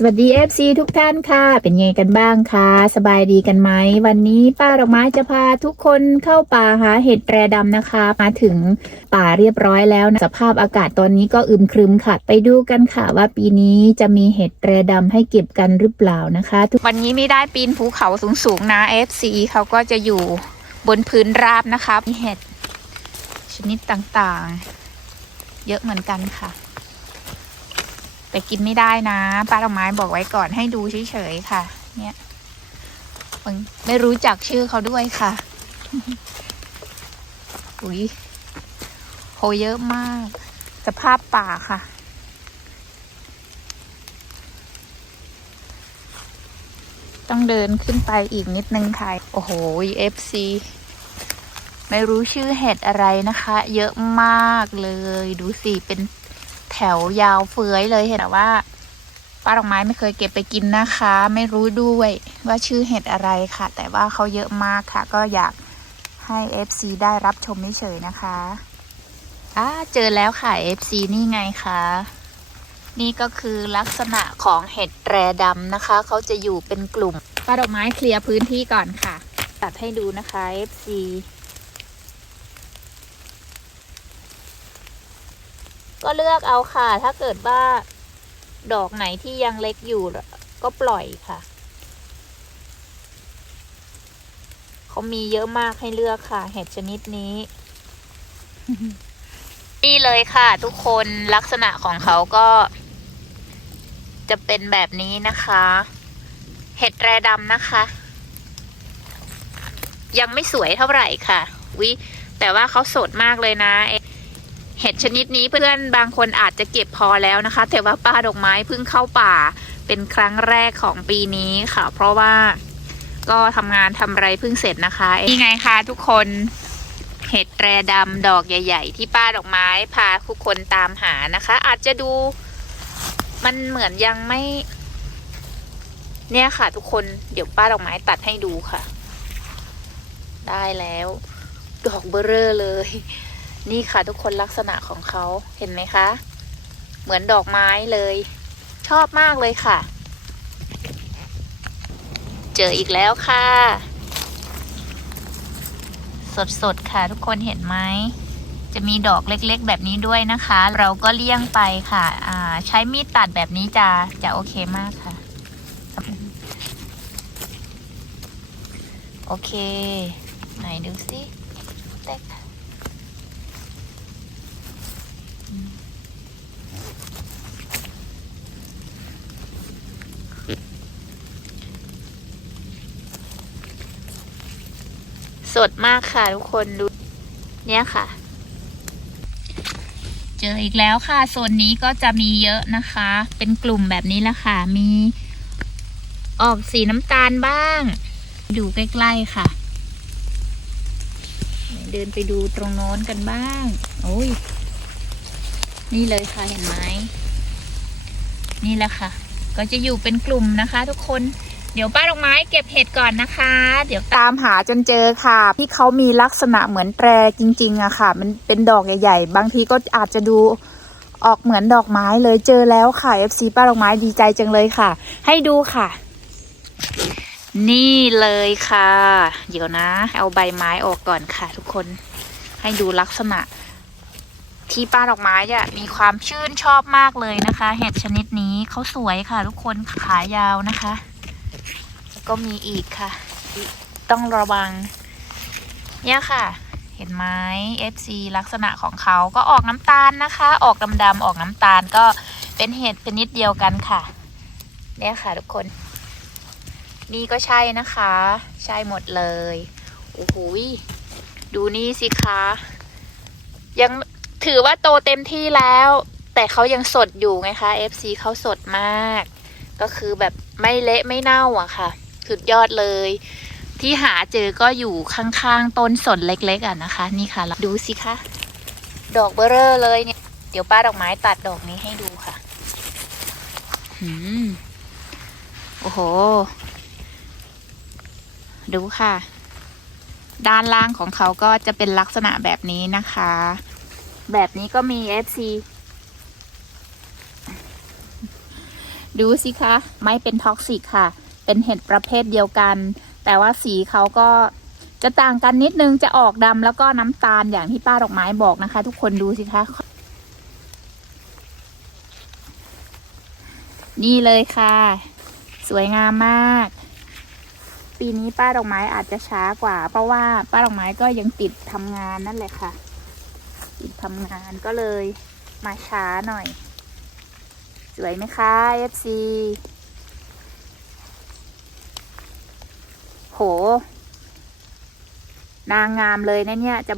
สวัสดี FC ทุกท่านค่ะ เป็นไงกันบ้างคะสบายดีกันไหม วันนี้ป้าดอกไม้จะพาทุกคนเข้าป่าหาเห็ดแตรดำนะคะ มาถึงป่าเรียบร้อยแล้วนะสภาพอากาศตอนนี้ก็อึมครึมค่ะ ไปดูกันค่ะว่าปีนี้จะมีเห็ดแตรดำให้เก็บกันหรือเปล่านะคะวันนี้ไม่ได้ปีนภูเขาสูงๆนะ FC เขาก็จะอยู่บนพื้นราบนะคะมีเห็ดชนิดต่างๆ เยอะเหมือนกันค่ะ แต่กินไม่ได้นะ ป้าดอกไม้บอกไว้ก่อนให้ดูเฉยๆค่ะ เนี่ยไม่รู้จักชื่อเขาด้วยค่ะ อุ้ยโหเยอะมาก สภาพป่าค่ะต้องเดินขึ้นไปอีกนิดนึงค่ะ โอ้โห FC ไม่รู้ชื่อเห็ดอะไรนะคะ เยอะมากเลย ดูสิ เป็น ถวยาวเฟื้อยเลยเห็นแต่ว่าป้าดอกไม้ไม่เคยเก็บไปกินนะคะ ไม่รู้ด้วยว่าชื่อเห็ดอะไรค่ะ แต่ว่าเขาเยอะมากค่ะ ก็อยากให้ FC ได้รับชมเฉยๆนะคะอ่าเจอแล้วค่ะ FC นี่ไงคะนี่ก็คือลักษณะของเห็ดแตรดำนะคะ เขาจะอยู่เป็นกลุ่มป้าดอกไม้เคลียร์พื้นที่ก่อนค่ะ ตัดให้ดูนะคะ FC ก็เลือกเอาค่ะ ถ้าเกิดว่าดอกไหนที่ยังเล็กอยู่ก็ปล่อยค่ะเขามีเยอะมากให้เลือกค่ะ เห็ดชนิดนี้ นี่เลยค่ะ ทุกคนลักษณะของเขาก็ จะเป็นแบบนี้นะคะ เห็ดแรดำนะคะ ยังไม่สวยเท่าไหร่ค่ะ วิ แต่ว่าเขาสดมากเลยนะ เห็ดชนิดนี้เพื่อนบางคนอาจจะเก็บพอแล้วนะคะ แต่ว่าป้าดอกไม้เพิ่งเข้าป่า เป็นครั้งแรกของปีนี้ค่ะ เพราะว่าก็ทำงานทำไรเพิ่งเสร็จนะคะนี่ไงคะทุกคนเห็ดแตรดำดอกใหญ่ ๆ ที่ป้าดอกไม้พาทุกคนตามหานะคะ อาจจะดู มันเหมือนยังไม่ เนี่ยค่ะ ทุกคนเดี๋ยวป้าดอกไม้ตัดให้ดูค่ะ ได้แล้ว ดอกเบอร์เรอเลย นี่ค่ะทุกคนลักษณะของเขาเห็นไหมคะ เหมือนดอกไม้เลย ชอบมากเลยค่ะ เจออีกแล้วค่ะ สดๆค่ะทุกคนเห็นไหมจะมีดอกเล็กๆ แบบนี้ด้วยนะคะ เราก็เลี่ยงไปค่ะใช้มีดตัดแบบนี้จะจะโอเคมากค่ะ โอเค ไหนดูสิเล็ก ส ดมากค่ะทุกคนดู เนี่ยค่ะ เจออีกแล้วค่ะโซนนี้ก็จะมีเยอะนะคะ เป็นกลุ่มแบบนี้ละค่ะ มีออกสีน้ำตาลบ้าง ดูใกล้ๆค่ะ เดินไปดูตรงโน้นกันบ้าง โอ้ย นี่เลยค่ะเห็นไหมนี่แหละค่ะ ก็จะอยู่เป็นกลุ่มนะคะทุกคน เดี๋ยวป้าดอกไม้เก็บเห็ดก่อนนะคะ เดี๋ยวตามหาจนเจอค่ะ ที่เขามีลักษณะเหมือนแตรจริงๆอะค่ะ มันเป็นดอกใหญ่ ๆ บางทีก็อาจจะดูออกเหมือนดอกไม้เลยเจอแล้วค่ะ FC ป้าดอกไม้ดีใจจังเลยค่ะ ให้ดูค่ะ นี่เลยค่ะ เดี๋ยวนะ เอาใบไม้ออกก่อนค่ะ ทุกคนให้ดูลักษณะ ที่ป้าดอกไม้จะมีความชื่นชอบมากเลยนะคะ เห็ดชนิดนี้เขาสวยค่ะ ทุกคนขายาวนะคะ ก็มีอีกค่ะ ต้องระวัง เนี่ยค่ะ เห็นไหม FC ลักษณะของเขาก็ออกน้ำตาลนะคะ ออกดำๆออกน้ำตาลก็เป็นเห็ดชนิดเดียวกันค่ะ เนี่ยค่ะทุกคน นี่ก็ใช่นะคะ ใช่หมดเลยโอ้โหดูนี่สิคะ ยังถือว่าโตเต็มที่แล้ว แต่เขายังสดอยู่ไงคะ FC เขาสดมาก ก็คือแบบไม่เละไม่เน่าอะค่ะ สุดยอดเลย ที่หาเจอก็อยู่ข้างๆต้นสนเล็กๆอะนะคะ นี่ค่ะดูสิคะดอกเบอร์เรอเลยเนี่ย เดี๋ยวป้าดอกไม้ตัดดอกนี้ให้ดูค่ะหืมโอ้โห ดูค่ะ ด้านล่างของเขาก็จะเป็นลักษณะแบบนี้นะคะ แบบนี้ก็มี FC ดูสิคะ ไม่เป็นท็อกซิกค่ะ เป็นเห็ดประเภทเดียวกัน แต่ว่าสีเขาก็จะต่างกันนิดนึงจะออกดำแล้วก็น้ำตาลอย่างที่ป้าดอกไม้บอกนะคะ ทุกคนดูสิคะนี่เลยค่ะ สวยงามมาก ปีนี้ป้าดอกไม้อาจจะช้ากว่า เพราะว่าป้าดอกไม้ก็ยังติดทำงานนั่นแหละค่ะ ติดทำงานก็เลยมาช้าหน่อย สวยไหมคะ FC โห นางงามเลยนะเนี่ย จะ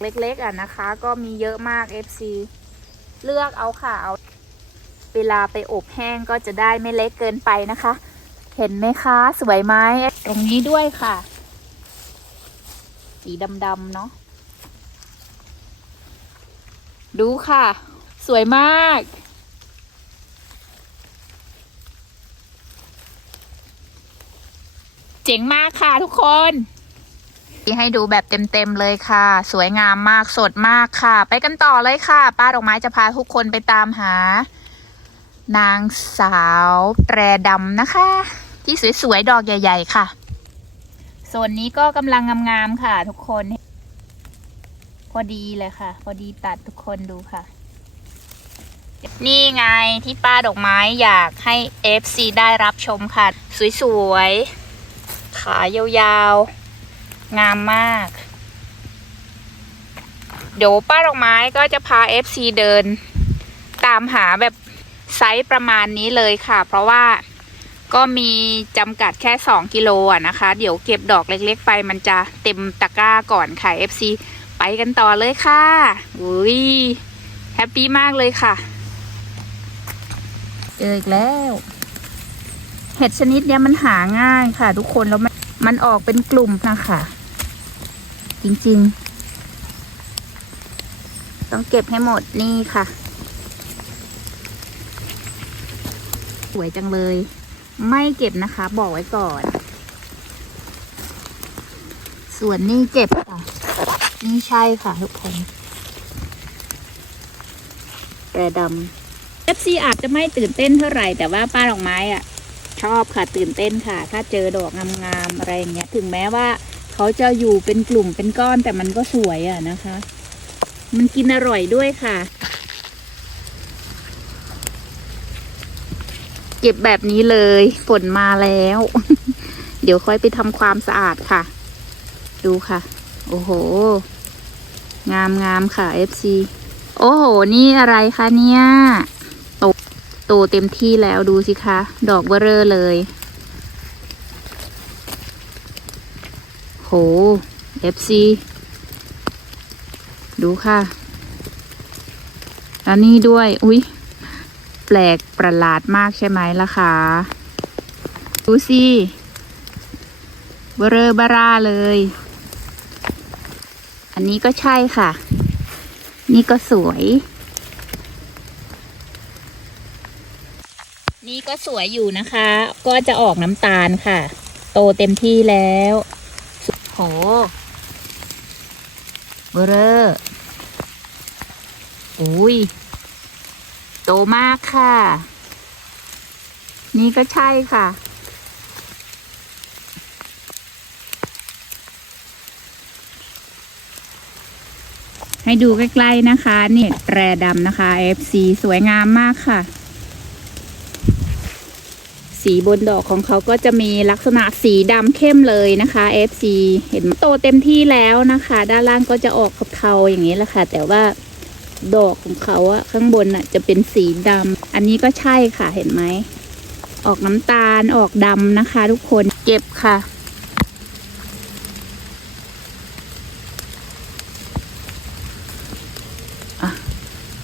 เล็กๆอะนะคะ ก็มีเยอะมาก FC เลือกเอาค่ะเอาเวลาไปอบแห้งก็จะได้ไม่เล็กเกินไปนะคะ เห็นไหมคะ สวยไหมตรงนี้ด้วยค่ะ สีดำๆเนาะดูค่ะ สวยมาก เจ๋งมากค่ะทุกคนให้ดูแบบเต็มๆเลยค่ะ สวยงามมากสดมากค่ะ ไปกันต่อเลยค่ะ ป้าดอกไม้จะพาทุกคนไปตามหา นางสาวแตรดำนะคะ ที่สวยๆ ดอกใหญ่ ๆ ค่ะ ส่วนนี้ก็กำลังงามๆค่ะ ทุกคน พอดีเลยค่ะ พอดีตัดทุกคนดูค่ะ นี่ไงที่ป้าดอกไม้อยากให้ FC ได้รับชมค่ะ สวยๆ ขายาวๆ งามมาก เดี๋ยวป้าดอกไม้ก็จะพา FC เดิน ตามหาแบบไซส์ประมาณนี้เลยค่ะ เพราะว่า ก็มีจำกัดแค่ 2 กิโลอะนะคะ เดี๋ยวเก็บดอกเล็ก ๆ ไปมันจะเต็มตะกร้าก่อนค่ะ FC ไปกันต่อเลยค่ะอุ้ยแฮปปี้มากเลยค่ะ เจออีกแล้ว เห็ดชนิดเนี้ยมันหาง่ายค่ะ ทุกคนแล้วมันมันออกเป็นกลุ่มนะคะ จริงๆ ต้องเก็บให้หมดนี่ค่ะ สวยจังเลย ไม่เก็บนะคะ บอกไว้ก่อน ส่วนนี่เก็บค่ะ นี่ใช่ค่ะทุกคนแต่ดำเอฟซีอาจจะไม่ตื่นเต้นเท่าไหร่ แต่ว่าป้าดอกไม้อะชอบค่ะตื่นเต้นค่ะ ถ้าเจอดอกงามๆอะไรอย่างเงี้ย ถึงแม้ว่า เขาจะอยู่เป็นกลุ่มเป็นก้อนแต่มันก็สวยอะนะคะ มันกินอร่อยด้วยค่ะ เก็บแบบนี้เลยฝนมาแล้ว เดี๋ยวค่อยไปทำความสะอาดค่ะ ดูค่ะ โอ้โห งามงามค่ะ FC โอ้โห นี่อะไรคะเนี่ยโตโตเต็มที่แล้วดูสิคะ ดอกเบอเรอเลย โห FC ดูค่ะ แล้วนี่ด้วย อุ๊ย แปลกประหลาดมากใช่ไหมล่ะคะ ดูสิเบอเรอบาร่าเลย อันนี้ก็ใช่ค่ะ นี่ก็สวย นี่ก็สวยอยู่นะคะ ก็จะออกน้ำตาลค่ะ โตเต็มที่แล้วโหเบอเรอร์อุ้ย โตมากค่ะ นี่ก็ใช่ค่ะ ให้ดูใกล้ๆนะคะเนี่ยแตรดำนะคะ FC สวยงามมากค่ะ สีบนดอกของเขาก็จะมีลักษณะสีดำเข้มเลยนะคะ FC เห็นโตเต็มที่แล้วนะคะ ด้านล่างก็จะออกเทาๆอย่างนี้แหละค่ะ แต่ว่า ดอกของเขาอะข้างบนอะจะเป็นสีดำอันนี้ก็ใช่ค่ะเห็นไหม ออกน้ำตาลออกดำนะคะ ทุกคนเก็บค่ะ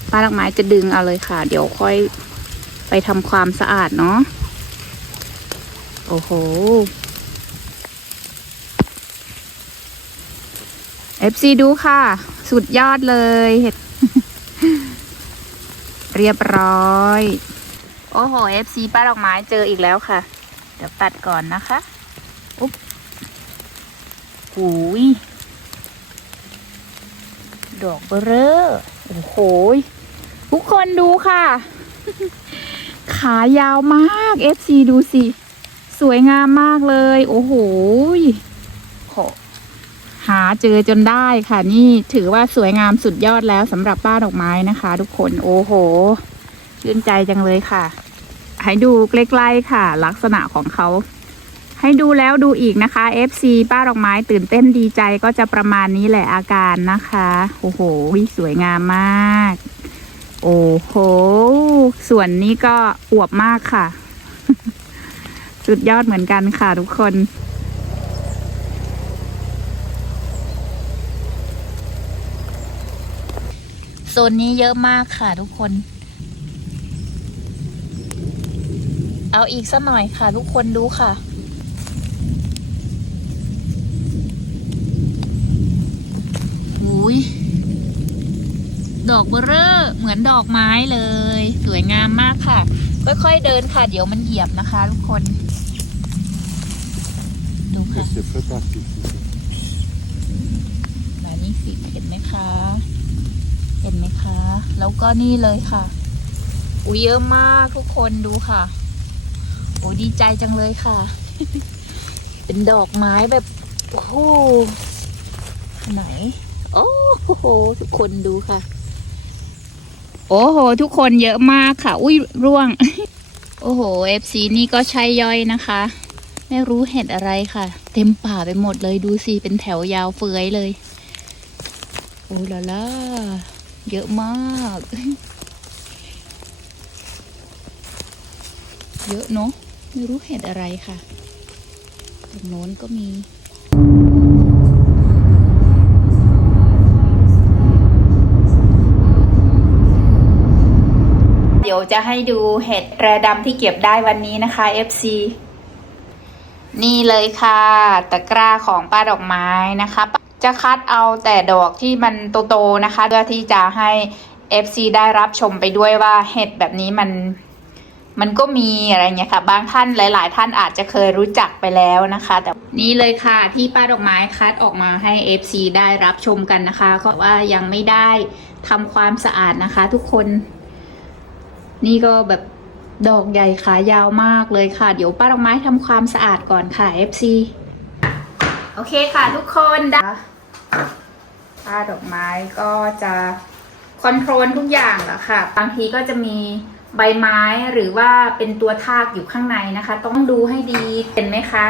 ป้าดอกไม้จะดึงเอาเลยค่ะ เดี๋ยวค่อยไปทำความสะอาดเนาะ โอ้โห FC ดูค่ะ สุดยอดเลยเห็ด เรียบร้อย โอ้โห FC ป้าดอกไม้เจออีกแล้วค่ะดดี๋ยวตัดก่อนนะคะ อุ๊บหูยดอกเบอร์โอ้โหทุกคนดูค่ะ ขายาวมาก FC ดูสิ สวยงามมากเลย โอ้โห หาเจอจนได้ค่ะ นี่ถือว่าสวยงามสุดยอดแล้วสำหรับป้าดอกไม้นะคะ ทุกคนโอ้โหชื่นใจจังเลยค่ะ ให้ดูใกล้ๆค่ะ ลักษณะของเขา ให้ดูแล้วดูอีกนะคะ FC ป้าดอกไม้ตื่นเต้นดีใจก็จะประมาณนี้แหละอาการนะคะโอ้โหสวยงามมาก โอ้โห ส่วนนี้ก็อวบมากค่ะ สุดยอดเหมือนกันค่ะทุกคน โซนนี้เยอะมากค่ะทุกคน เอาอีกสักหน่อยค่ะ ทุกคนดูค่ะหูยดอกเบอร์เรอร์เหมือนดอกไม้เลย สวยงามมากค่ะ ค่อยๆเดินค่ะ เดี๋ยวมันเหยียบนะคะ ทุกคน ดูค่ะ C'est très parti. มานี่สิเห็นไหมคะ เห็ นไหมคะ แล้วก็นี่เลยค่ะอุ้ยเยอะมากทุกคนดูค่ะ โอ้ดีใจจังเลยค่ะ เป็นดอกไม้แบบโอ้โหไหน โอ้โหทุกคนดูค่ะ โอ้โห ทุกคนเยอะมากค่ะ อุ้ยร่วง โอ้โหเอฟซีนี่ก็ใช่ย่อยนะคะ ไม่รู้เห็ดอะไรค่ะ เต็มป่าไปหมดเลยดูสิ เป็นแถวยาวเฟือยเลย โอ้ละล่า เยอะมาก เยอะเนาะไม่รู้เห็ดอะไรค่ะ ตรงโน้นก็มีเดี๋ยวจะให้ดูเห็ดแรดำที่เก็บได้วันนี้นะคะ FC นี่เลยค่ะ ตะกร้าของป้าดอกไม้นะคะ จะคัดเอาแต่ดอกที่มันโตๆนะคะ เพื่อที่จะให้ FC ได้รับชมไปด้วยว่าเห็ดแบบนี้มันมันก็มีอะไรเงี้ยค่ะ บางท่านหลาย ๆ ท่านอาจจะเคยรู้จักไปแล้วนะคะ แต่นี่เลยค่ะที่ป้าดอกไม้คัดออกมาให้ FC ได้รับชมกันนะคะก็ว่ายังไม่ได้ทำความสะอาดนะคะ ทุกคน นี่ก็แบบดอกใหญ่ขายาวมากเลยค่ะ เดี๋ยวป้าดอกไม้ทำความสะอาดก่อนค่ะ FC โอเคค่ะทุกคนได้ ป้าดอกไม้ก็จะคอนโทรลทุกอย่างแหละค่ะ บางทีก็จะมีใบไม้หรือว่าเป็นตัวทากอยู่ข้างในนะคะ ต้องดูให้ดีเห็นไหมคะ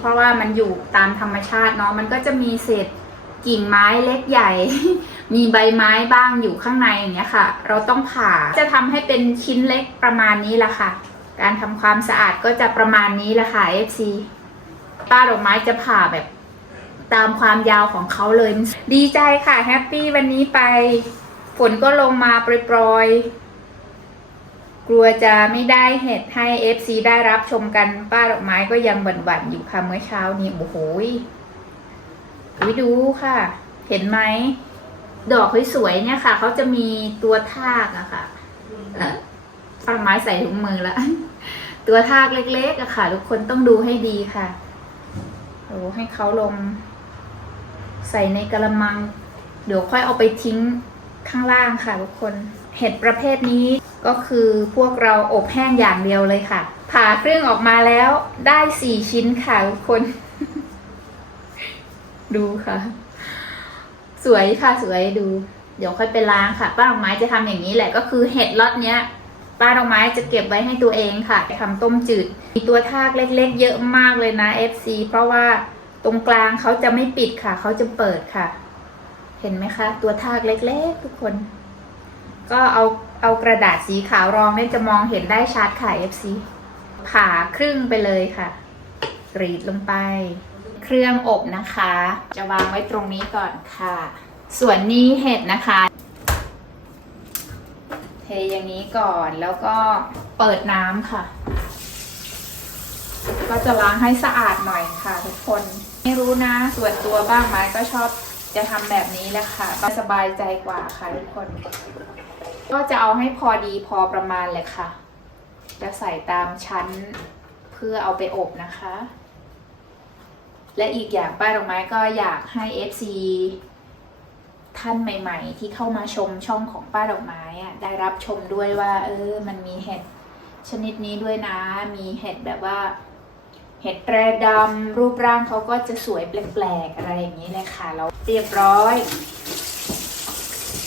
เพราะว่ามันอยู่ตามธรรมชาติเนาะมันก็จะมีเศษกิ่งไม้เล็กใหญ่ มีใบไม้บ้างอยู่ข้างในอย่างเงี้ยค่ะ เราต้องผ่าจะทำให้เป็นชิ้นเล็กประมาณนี้ละค่ะ การทำความสะอาดก็จะประมาณนี้ละค่ะ FC ป้าดอกไม้จะผ่าแบบ ตามความยาวของเขาเลย ดีใจค่ะแฮปปี้วันนี้ไป ฝนก็ลงมาโปรยๆ กลัวจะไม่ได้เห็ดให้ FC ได้รับชมกันป้าดอกไม้ก็ยังหวั่นๆอยู่ค่ะเมื่อเช้านี้โอ้โหยดูค่ะ เห็นไหม ดอกสวยๆเนี่ยค่ะ เขาจะมีตัวทากอะค่ะป้าดอกไม้ใส่ถุงมือแล้วตัวทากเล็กๆอะค่ะ ทุกคนต้องดูให้ดีค่ะโอ้ให้เขาลง ใส่ในกระมัง เดี๋ยวค่อยเอาไปทิ้งข้างล่างค่ะทุกคน เห็ดประเภทนี้ก็คือพวกเราอบแห้งอย่างเดียวเลยค่ะ ผ่าเครื่องออกมาแล้วได้สี่ชิ้นค่ะทุกคน ดูค่ะ สวยค่ะสวยดู เดี๋ยวค่อยไปล้างค่ะ ป้าดอกไม้จะทำอย่างนี้แหละก็คือเห็ดล็อตเนี้ย ป้าดอกไม้จะเก็บไว้ให้ตัวเองค่ะทำต้มจืด มีตัวทากเล็ก ๆ เยอะมากเลยนะ FC เพราะว่า ตรงกลางเขาจะไม่ปิดค่ะ เขาจะเปิดค่ะ เห็นไหมคะ ตัวทากเล็กๆ ทุกคน ก็เอาเอากระดาษสีขาวรองเนี่ยจะมองเห็นได้ชัดค่ะ FC ผ่าครึ่งไปเลยค่ะ กรีดลงไป เครื่องอบนะคะ จะวางไว้ตรงนี้ก่อนค่ะ ส่วนนี้เห็ดนะคะ เทอย่างนี้ก่อนแล้วก็เปิดน้ำค่ะ ก็จะล้างให้สะอาดหน่อยค่ะทุกคน ไม่รู้นะ ส่วนตัวบ้างไหมก็ชอบจะทำแบบนี้แหละค่ะสบายใจกว่าค่ะทุกคน ก็จะเอาให้พอดีพอประมาณเลยค่ะ จะใส่ตามชั้นพพื่อเอาไปอบนะคะ และอีกอย่างป้าดอกไม้ก็อยากให้ FC ท่านใหม่ ๆ ที่เข้ามาชมช่องของป้าดอกไม้อะได้รับชมด้วยว่า เออ มันมีเห็ดชนิดนี้ด้วยนะ มีเห็ดแบบว่า เห็ดแตรดำรูปร่างเขาก็จะสวยแปลกๆอะไรอย่างนี้เลยค่ะแล้วเรียบร้อย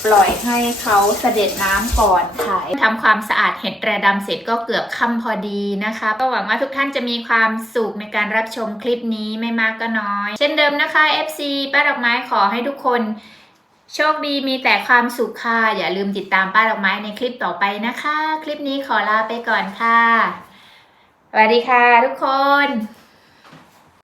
ปล่อยให้เขาเสด็จน้ำก่อนค่ะทำความสะอาดเห็ดแตรดำเสร็จก็เกือบค่ำพอดีนะคะ ก็หวังว่าทุกท่านจะมีความสุขในการรับชมคลิปนี้ไม่มากก็น้อย เช่นเดิมนะคะ FC ป้าดอกไม้ขอให้ทุกคนโชคดีมีแต่ความสุขค่ะ อย่าลืมติดตามป้าดอกไม้ในคลิปต่อไปนะคะ คลิปนี้ขอลาไปก่อนค่ะ วัสดีค่ะทุกคน